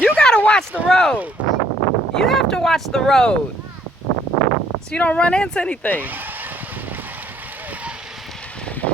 You gotta watch the road. You have to watch the road so you don't run into anything.